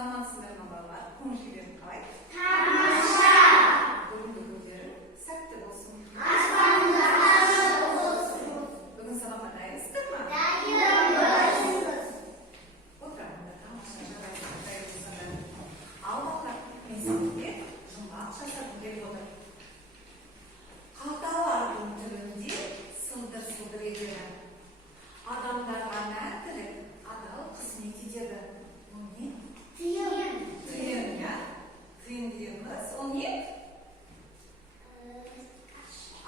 Саламатсыздар ма балалар? Көңіл-күйлерің қалай? Тамаша. Бүгінгі күндерің сәтті болсын. Аспаныңыз ашық болсын. Бүгін сабаққа дайынсыздар ма? Дайынбыз. Отырыңдар, тамаша дайынсыздар. Ал балалар, мен сізге жұмбақ жасағым келіп отыр. Қалталардың түбінде сылдыр-сылдыр етеді. Адамдарға мәңгілік адал қызмет етеді. Ол не? Тиын. Тиын, иә? Тиын дегеніміз, ол не?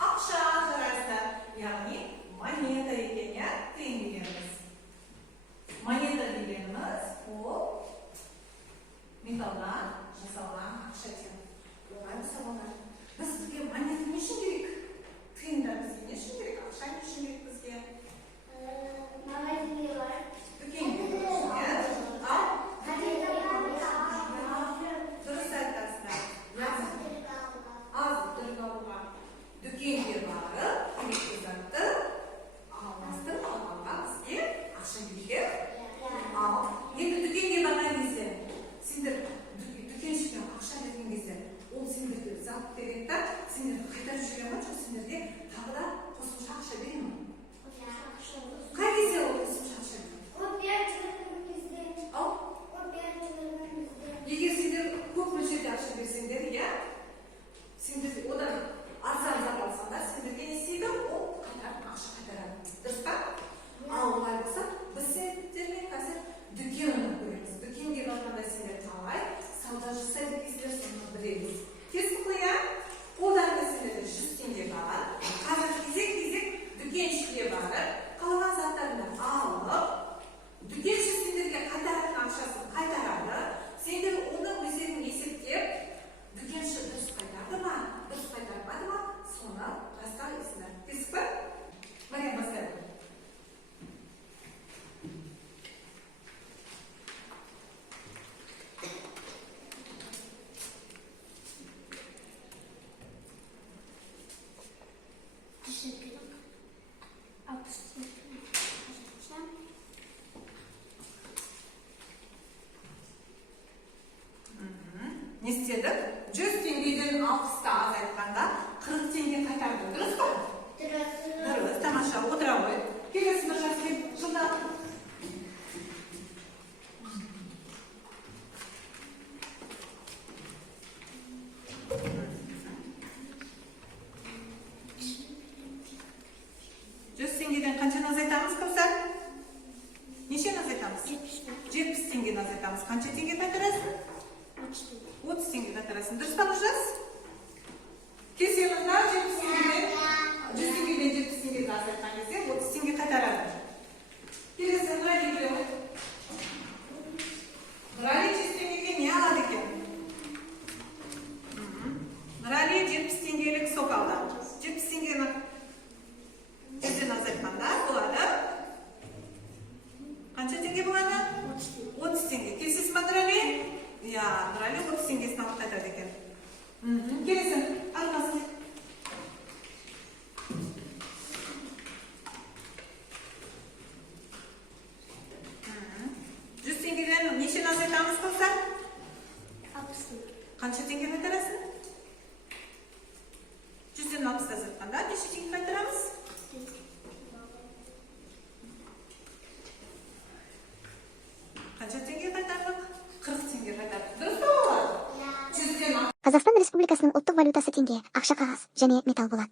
Ақша жарайсыздар. Яғни монета екен, иә? Тиын дегеніміз. Монета дегеніміз, ол металдан жасалған ақша екен. Олай болса болар. Бізге монета не үшін керек? Тиындар бізге не үшін керек? Ақша не үшін керек бізге? Магазинге бар. Дүкенге барасың, иә? Дұрыс айтасыздар. Азық-түлік алуға дүкенге барып, керекті затты алмастырып алғанға бізге ақша керек. Ал енді дүкенге барған кезде, сендер дүкеншіден ақша берген кезде, ол сендерге зат береді да, сендерді қайтарып жібере ма, жоқ сендерге тағы да қосымша ақша бере ма? Қай кезде ол қосымша ақша береді? Ал егер сендер көп мөлшерде ақша берсеңдер, иә, сендер одан арзан зат алсаңдар, сендерге не істейді? Ол қайтарып ақша қайтарады. Дұрыс па? Ал олай болса, біз сендермен қазір дүкен ойнап көреміз. Дүкенге барғанда сендер қалай сауда жасайды екенсіздер, соны білеміз. Кестік қой, иә? Қолдарында сендерде 100 теңге бар. Қазір кезек-кезек дүкеншіге барып, қалған заттарыңды алып, дүкенші сендерге қайтаратын ақшасын қайтарады. Сендер оны өздерің есептеп, дүкенші дұрыс қайтарды ма, дұрыс қайтармады ма, соны растайсыңдар. Кестік па? Мариям, бастайды. Не істедік? 100 теңгеден 60-та азайтқанда 40 теңге қайтарды. Дұрыс па? Дұрыс, тамаша, отыра ғой. Келесі бір жас кеп, жылдам. Теңгеден қаншаны азайтамыз, Кәусар? Нешені азайтамыз? 70 теңгені азайтамыз. Қанша теңге қайтарасың? 30 теңге қайтарасың. Дұрыс па, жас? Кесеміз ба 70 теңгеден? 100 теңгеден 70 теңгені азайтқан кезде 30 теңге қайтарады. Келесі Нұрали келеміз. Нұрали 100 теңгеге не алады екен? Нұрали 70 теңгелік сок алды. 70 теңгені жүзден азайтқанда болады. Қанша теңге болады? 30 теңге. Келсіз ма, Нұрали? Иә, Нұрали 30 теңгесін алып қайтады екен. Келесі, арқасы. Жүз теңгеден нешені азайтамыз болса? 60 теңге. Қанша теңге қайтарасың? 100-ден 60 азайтқанда неше теңге қайтарамыз? Қанша теңге қайтардық? 40 теңге қайтардық. Дұрыс па болады? Қазақстан Республикасының ұлттық валютасы теңге, ақша қағаз және металл болады.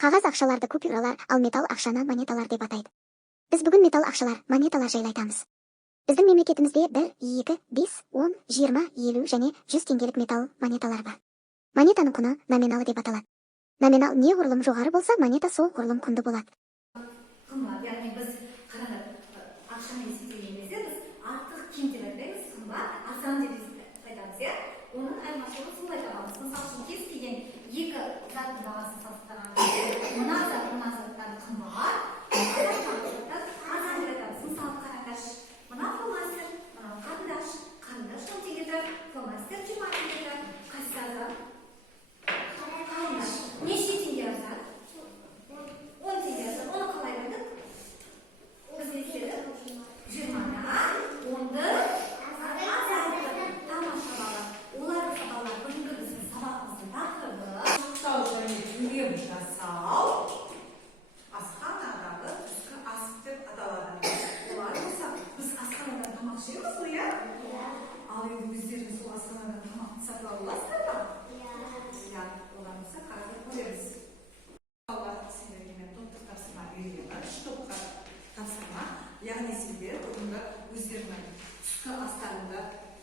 Қағаз ақшаларды купюралар, ал металл ақшаны монеталар деп атайды. Біз бүгін металл ақшалар, монеталар жайлы айтамыз. Біздің мемлекетімізде 1, 2, 5, 10, 20, 50 және 100 теңгелік металл монеталар бар. Монетаның құны номиналы деп аталады. Номинал неғұрлым жоғары болса, монета сол ғұрлым құнды болады. Қымбат, яғни біз ақшаны есептеген кезде біз артық кем деп айтпаймыз, қымбат, арзан деп айтамыз, иә? Оның айырмашылығын солай табамыз. Мысалы үшін кез келген екі заттың бағасын салыстырған кезде, мына заттан қымбат, арзан деп айтамыз. Мысалы қарандаш, мына фломастер, мына қарындаш 10 теңге тұр, фломастер 20 теңге тұр. Қайсысы арзан? Қарындаш. Неше теңге арзан? 10 теңге арзан. Оны қалай білдік? Біз не істедік? 20-да 10-ды азайттық. енді өздеріңіз сол асханадан тамақты сатып алып аласыздар ма? Иә, олар болса қазір көреміз. Сендерге мен топтық тапсырма беремін. Үш топқа тапсырма. Яғни сендер бүгінгі өздерінің түскі астарында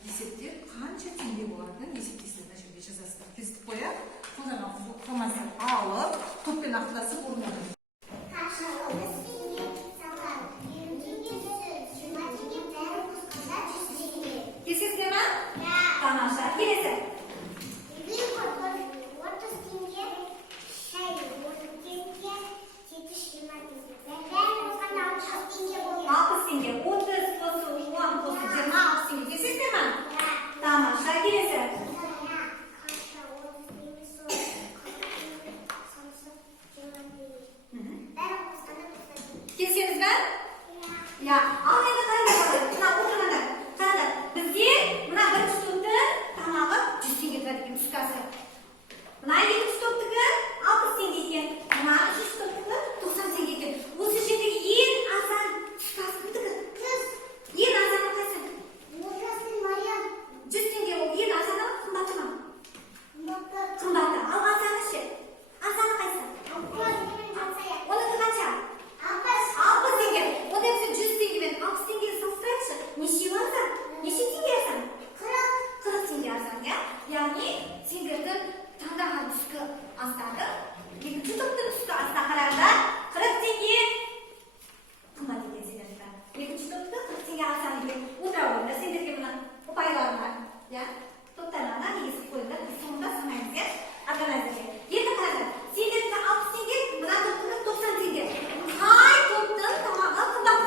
есептеп қанша теңге болатынын есептейсіздер. Мына жерге жазасыздар. Кесіп қояйық. Қолдарына қомасын алып, топпен ақылдасып орындадым. Келесіздер ме? Тамаша. Келесі. Алпыс теңге. 30 қосу 10 қосу 20 60 теңге. Келесіздер ме? Тамаша. Келесі. Келсеңіз бе? Иә. Ал енді қараңдар. Мына отырғандар. Қараңдар. Бізде мына бірінші топтың тамағы 100 теңге тұрады екен түскі асы. Мына екінші топтікі 60 теңге екен. Мына үшінші топтікі 90 теңге екен. Осы жердегі ең арзан түскі асы кімдікі? Ең арзаны қайсы? 100 теңге ол ең арзаны ма, қымбаты ма? Қымбаты. Ал арзаны ше? Арзаны қайсы? Оныкі қанша? 60 теңге. Онда біз 100 теңгемен 60 теңгені салыстырайықшы. Неше арзан? Неше теңге арзан? 40 теңге арзан, иә? Яғни сендердің таңдаған түскі астарды екінші топтың түскі астына қараңдар. 40 теңге қымбат екен сендердің. Екінші топты 40 теңге арзан екен. Отыра қойыңдар сендерге мына ұпайларына, иә? Топтарына негізіп қойыңдар. Біз соңында санаймыз, иә? Органайзерге. Енді қараңдар. Сендердің 60 теңге, мына топтың 90 теңге. Қай топтың тамағы қымбат?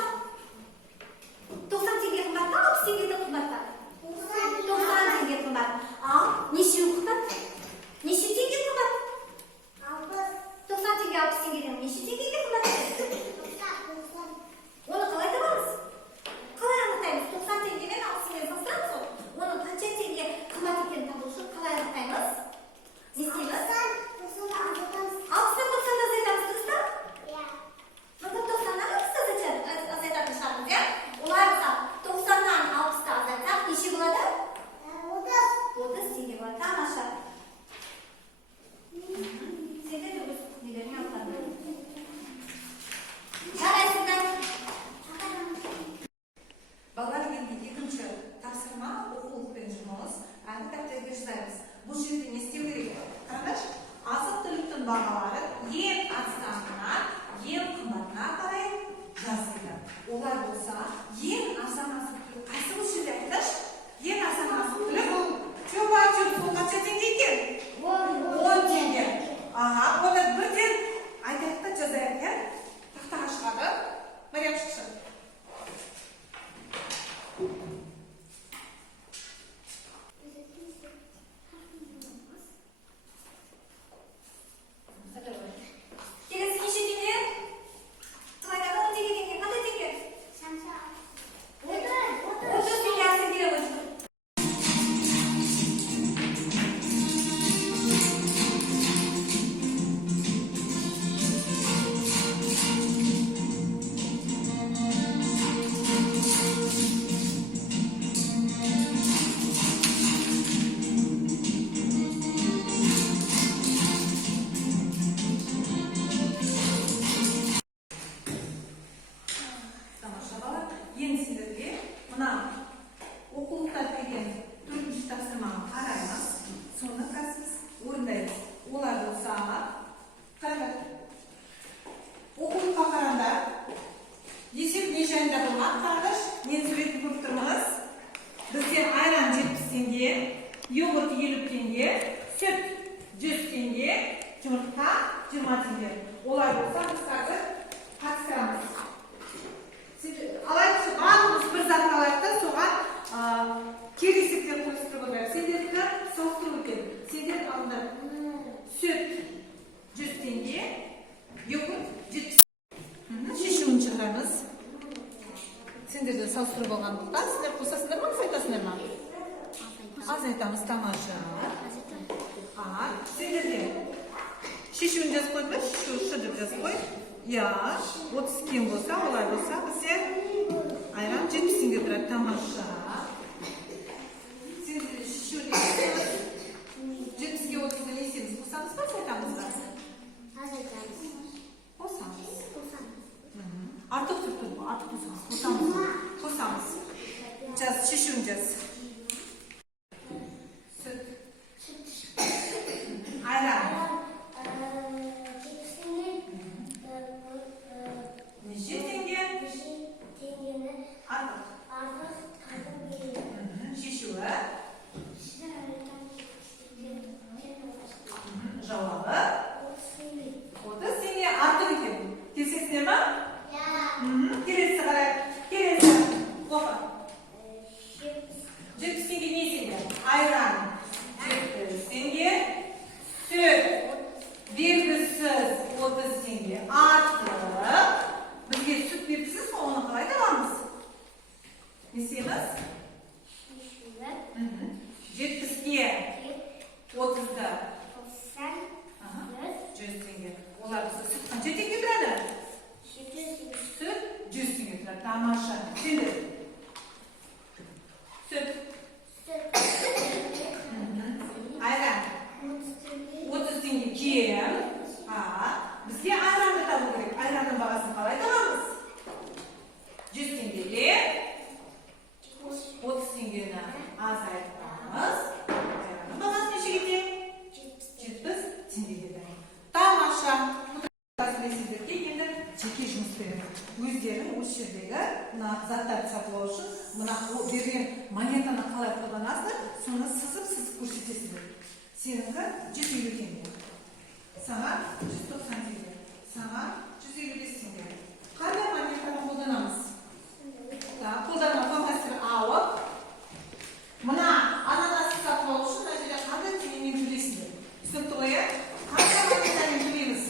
90 теңге қымбатта, 60 теңге қымбатта? 90 теңге қымбат. Ал нешеу қымбат? Неше теңге қымбат? 90 теңге 60 теңгеден неше теңгеге қымбат? Оны қалай табамыз? Қалай анықтаймыз? 90 теңгемен 60 теңгені салыстырамыз ғой. Оның қанша теңге қымбат екенін табу үшін қалай анықтаймыз? Не істейміз? 60-тан 90-ды азайтамыз, дұрыс па? Мүмкін 90-нан 60-ды азайтатын шығармыз, иә? Олай болса 90-нан 60-ды азайтсақ неше болады? 30 теңге болады. Тамаша. Сендер де өз нелеріңе алғандар. Жарайсыңдар. Балалар, енді екінші тапсырма оқулықпен жұмыс. Әні дәптерге жазаймыз. Бұл жерде не істеу керек? Қараңдаршы, азық-түліктің бағалары ең арзанынан ең қымбатына қарай жазылды. Олар болса, ең арзан азық-түлік қайсы бұл жерде айтыңдаршы? Ең арзан азық-түлік сол қанша теңге екен? 10 теңге. Аға, оны бірден айтайық та жазайық, иә? Тақтаға шығады. Мариям, шықшы. Келесі неше теңге? Қалай да 10 теңге теңге. Қандай теңге? 30 теңге арзан келе ғой. Тамаша бала. Енді сендерге мына оқулықтар деген төртінші тапсырманы қараймыз. Соны қазір орындаймыз. Олар болса, қараңдар. Оқулыққа қараңдар. Есеп не жайында болмақ? Қараңдар. Мен суретін көріп тұрмыз. Бізде айран 70 теңге, йогурт 50 теңге, сүт 100 теңге, жұмыртқа 20 теңге. Олай болса, біз қазір қатыстырамыз. Алайықшы, барлығымыз бір зат алайық та соған келесектер қойыстырып отырайық. Сендерді салыстыру екен. Сендер алдыңдар сүт 100 теңге, йогурт 70 теңге. Шешуін шығарамыз. Сендерді салыстырып алғандықтан сендер қосасыңдар ма, азайтасыңдар ма? Азайтамыз, тамаша. Сендерге шешуін жазып қойды ма? Шы деп жазып қой. Я, 30 кем болса, олай болса, бізде айран 70 теңге тұрады. Тамаша. Süt. Ayran. Neçe tenge? Artık. Şişivi. Cevabı. 30 tenge artık ekan. Kelsizlarmi? Kelesi qarang. Kelesi. Opa. 70 tenge ne tenge? Ayran. 70 tenge. Süt. Belgisiz 30 tenge. Artık. Bizga süt beribsiz, onu qalay topamiz? Nesimiz? 70ga 30da 100 tenge. Ular bizga süt qancha tenge turadi? Süt 100 tenge turadi. Tamasha. Endi süt. Ayran 30 tenge keyin. Bizga ayranni topib kerak. Ayranni bahasini qalay topamiz? 100 tengega 30 tengani azaytiramiz. Ayranni bahasi nechaga teng? 70 tengega teng. Tamasha. Sizlarga endi cheki жұмыс beraman. O'zlaring o'sha yerdagi zatlarni sotib olish uchun mana bu bergan monetani qalay qo'llanasizlar, so'ngra sizib ko'rsatasizlar. Senga 150 tenge. Sana 190 tenge. Sana 155 tenge. Qanday monetani qo'llanamiz? Qo'llanma qog'ozini olib, mana ananasni sotib olish uchun mana yerda qanday tengani to'laysizlar. Tushunibmi? Qanday monetani to'laymiz?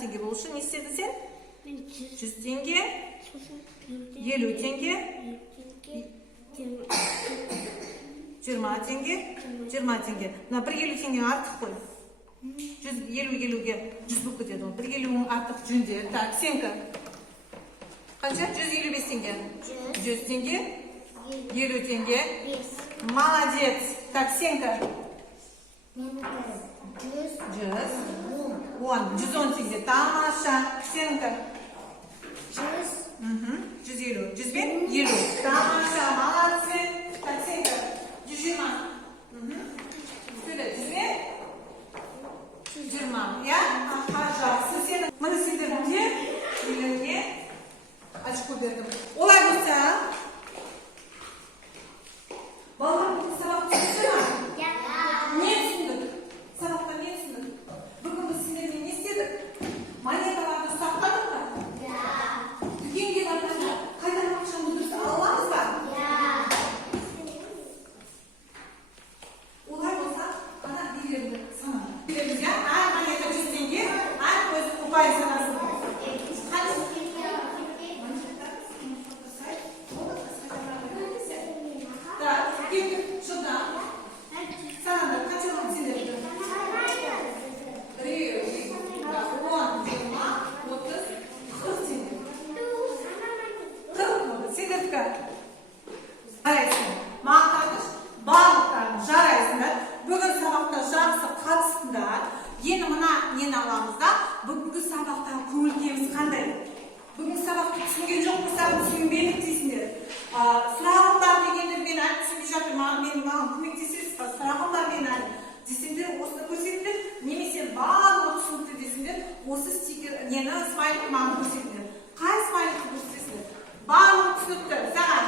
Tenge bo'lishi ne istedin sen? 100 tenge, 50 tenge, 20 tenge, 20 tenge. Buna 150 tenge ortiq qo'y. 150 ga 100 bo'lib ketadi. 150 ortiq junde. Tak, senka. Qancha? 155 tenge. 100 tenge, 50 tenge. Молодец. Так, senka. 110 tenge. Tamasha. Senka. 150. 150. Tamasha. Молодцы. Так, senka. 120. Söyle, 120. Ya? Пожалуйста. Sen mana sizlarga ularga ochko berdim. Olay bo'lsa, bolalar bu sabaq tushundimi? Ne tushundik? Sabaqda ne tushundik? Bugun biz sizlarga ne istedik? Monetalarni saqladikmi? Bugungi vaqtda qaydan akşam mudrasa olamizmi? Olay bo'lsa, ana bilerdi sana. Bilerimizga, moneta 100 tenge, o'zi qo'pay sanasi. Yeni mana neni alamızda bugungi sabaqda ko'ngilimiz qanday? Bugungi sabaqni tushungan jo'qmisizlar, tushunmaylik deysizlar. Sırağımlar deganda men aytishim shart, men ko'maklashasiz, sırağımlar meni deysizlar, o'sini ko'rsatib, nemisi baribir tushunibdi deysizlar, o'siz stiker, neni smaylik ma'ni ko'rsatib. Qaysi smaylikni ko'rsatasiz? Baribir tushunibdi. Sa'at